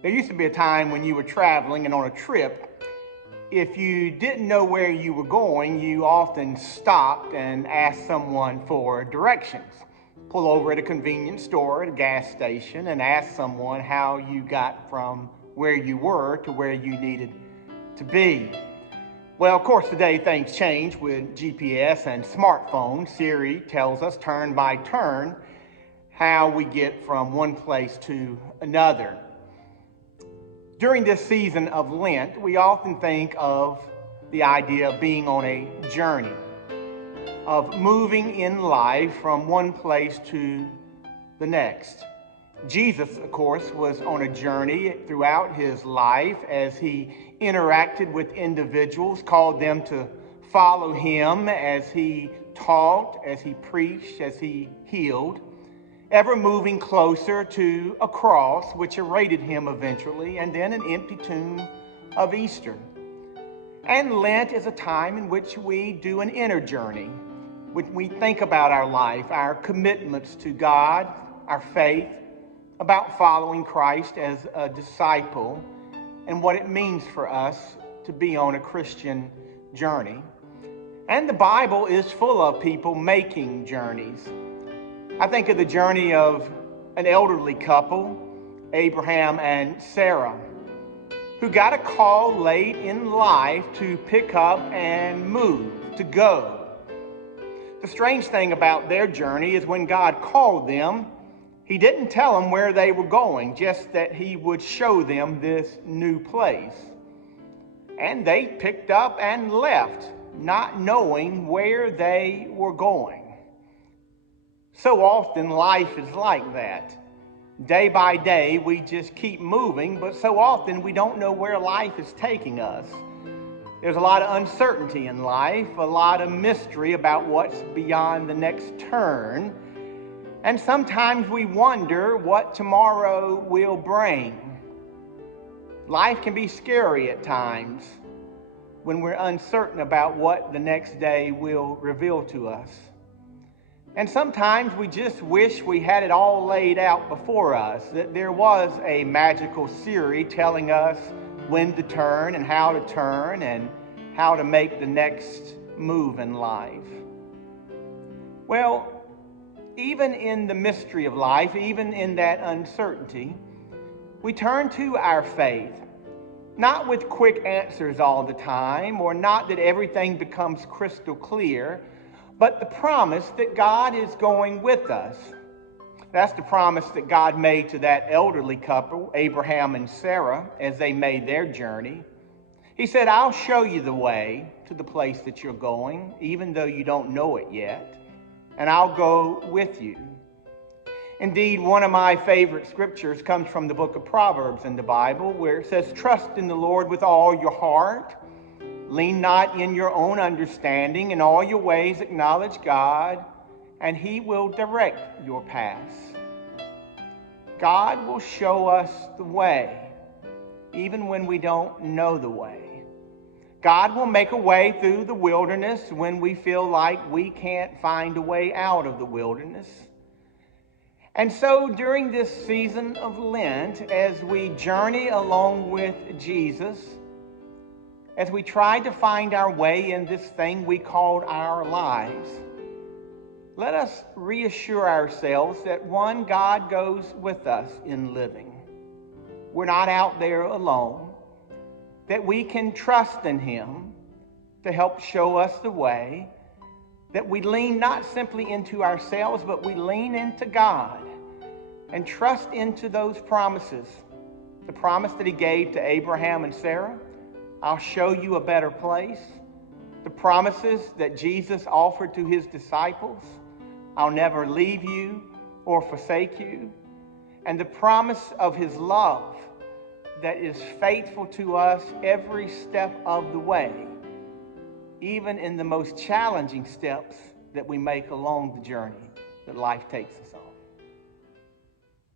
There used to be a time when you were traveling and on a trip, if you didn't know where you were going, you often stopped and asked someone for directions. Pull over at a convenience store, at a gas station, and ask someone how you got from where you were to where you needed to be. Well, of course, today things change with GPS and smartphones. Siri tells us turn by turn how we get from one place to another. During this season of Lent, we often think of the idea of being on a journey, of moving in life from one place to the next. Jesus, of course, was on a journey throughout his life as he interacted with individuals, called them to follow him as he taught, as he preached, as he healed, ever moving closer to a cross which awaited him eventually, and then an empty tomb of Easter. And Lent is a time in which we do an inner journey, when we think about our life, our commitments to God, our faith, about following Christ as a disciple, and what it means for us to be on a Christian journey. And the Bible is full of people making journeys. I think of the journey of an elderly couple, Abraham and Sarah, who got a call late in life to pick up and move, to go. The strange thing about their journey is when God called them, he didn't tell them where they were going, just that he would show them this new place. And they picked up and left, not knowing where they were going. So often life is like that. Day by day, we just keep moving, but so often we don't know where life is taking us. There's a lot of uncertainty in life, a lot of mystery about what's beyond the next turn. And sometimes we wonder what tomorrow will bring. Life can be scary at times when we're uncertain about what the next day will reveal to us. And sometimes we just wish we had it all laid out before us, that there was a magical Siri telling us when to turn and how to make the next move in life. Well, even in the mystery of life, even in that uncertainty, we turn to our faith, not with quick answers all the time, or not that everything becomes crystal clear, but the promise that God is going with us. That's the promise that God made to that elderly couple, Abraham and Sarah, as they made their journey. He said, I'll show you the way to the place that you're going, even though you don't know it yet, and I'll go with you. Indeed, one of my favorite scriptures comes from the book of Proverbs in the Bible, where it says, trust in the Lord with all your heart. Lean not in your own understanding. In all your ways acknowledge God, and he will direct your paths. God will show us the way, even when we don't know the way. God will make a way through the wilderness when we feel like we can't find a way out of the wilderness. And so during this season of Lent, as we journey along with Jesus, as we try to find our way in this thing we called our lives, let us reassure ourselves that one, God goes with us in living. We're not out there alone, that we can trust in him to help show us the way, that we lean not simply into ourselves, but we lean into God and trust into those promises. The promise that he gave to Abraham and Sarah, I'll show you a better place. The promises that Jesus offered to his disciples, I'll never leave you or forsake you. And the promise of his love that is faithful to us every step of the way, even in the most challenging steps that we make along the journey that life takes us on.